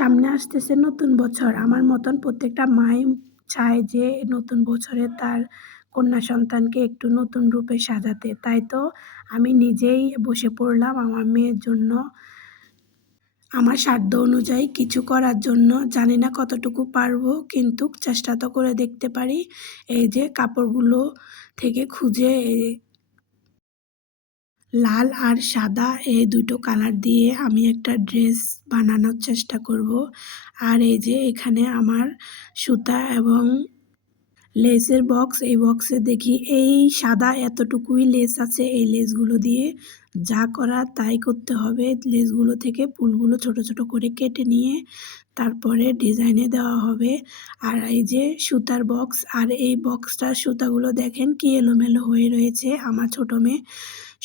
সামনে আসতেছে নতুন বছর। আমার মতন প্রত্যেকটা মাই চায় যে নতুন বছরে তার কন্যা সন্তানকে একটু নতুন রূপে সাজাতে। তাই তো আমি নিজেই বসে পড়লাম আমার মেয়ের জন্য আমার সাধ্য অনুযায়ী কিছু করার জন্য। জানি না কতটুকু পারবো, কিন্তু চেষ্টা তো করে দেখতে পারি। এই যে কাপড়গুলো থেকে খুঁজে লাল আর সাদা এই দুটো কালার দিয়ে আমি একটা ড্রেস বানানোর চেষ্টা করব। আর এই যে এখানে আমার সুতা এবং লেসের বক্স, এই বক্সে দেখি এই সাদা এতটুকুই লেস আছে। এই লেসগুলো দিয়ে যা করার তাই করতে হবে। লেসগুলো থেকে ফুলগুলো ছোট ছোট করে কেটে নিয়ে তারপরে ডিজাইনে দেওয়া হবে। আর এই যে সুতার বক্স, আর এই বক্সটার সুতাগুলো দেখেন কি এলোমেলো হয়ে রয়েছে। আমার ছোট মেয়ে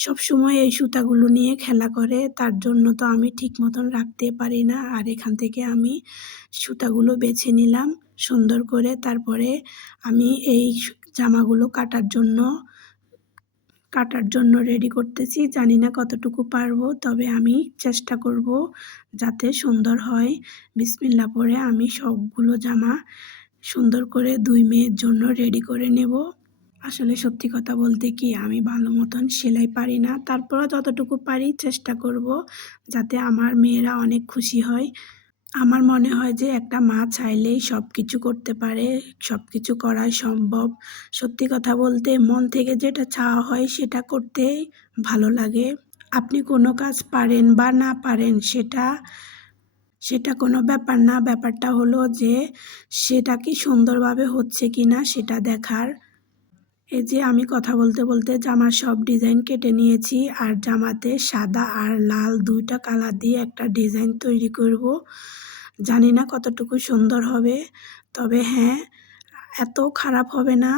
সবসময় এই সুতাগুলো নিয়ে খেলা করে, তার জন্য তো আমি ঠিক মতন রাখতে পারি না। আর এখান থেকে আমি সুতাগুলো বেছে নিলাম সুন্দর করে। তারপরে আমি এই জামাগুলো কাটার জন্য রেডি করতেছি। জানি না কতটুকু পারবো, তবে আমি চেষ্টা করব যাতে সুন্দর হয়। বিসমিল্লাহ পরে আমি সবগুলো জামা সুন্দর করে 2 মেয়ের জন্য রেডি করে নেব। আসলে সত্যি কথা বলতে কি, আমি ভালো মতন সেলাই পারি না। তারপরও যতটুকু পারি চেষ্টা করব যাতে আমার মেয়েরা অনেক খুশি হয়। আমার মনে হয় যে একটা মা চাইলেই সবকিছু করতে পারে, সবকিছু করাই সম্ভব। সত্যি কথা বলতে মন থেকে যেটা চাওয়া হয় সেটা করতেই ভালো লাগে। আপনি কোনো কাজ পারেন বা না পারেন সেটা কোনো ব্যাপার না। ব্যাপারটা হলো যে সেটা কি সুন্দরভাবে হচ্ছে কিনা সেটা দেখার। এই যে আমি কথা বলতে বলতে জামার সব ডিজাইন কেটে নিয়েছি, আর জামাতে সাদা আর লাল 2টা কালার দিয়ে একটা ডিজাইন তৈরি করব। জানি না কতটুকু সুন্দর হবে, তবে হ্যাঁ, এত খারাপ হবে না।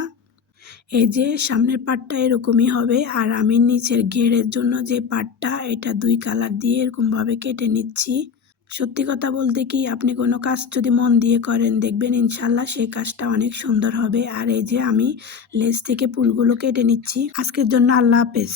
এই যে সামনের পার্টটা এরকমই হবে, আর আমি নিচের ঘেরের জন্য যে পার্টটা, এটা 2 কালার দিয়ে এরকমভাবে কেটে নিচ্ছি। সত্যি কথা বলতে কি, আপনি কোনো কাজ যদি মন দিয়ে করেন দেখবেন ইনশাল্লাহ সেই কাজটা অনেক সুন্দর হবে। আর এই যে আমি লেস থেকে ফুলগুলো কেটে নিচ্ছি। আজকের জন্য আল্লাহ হাফেজ।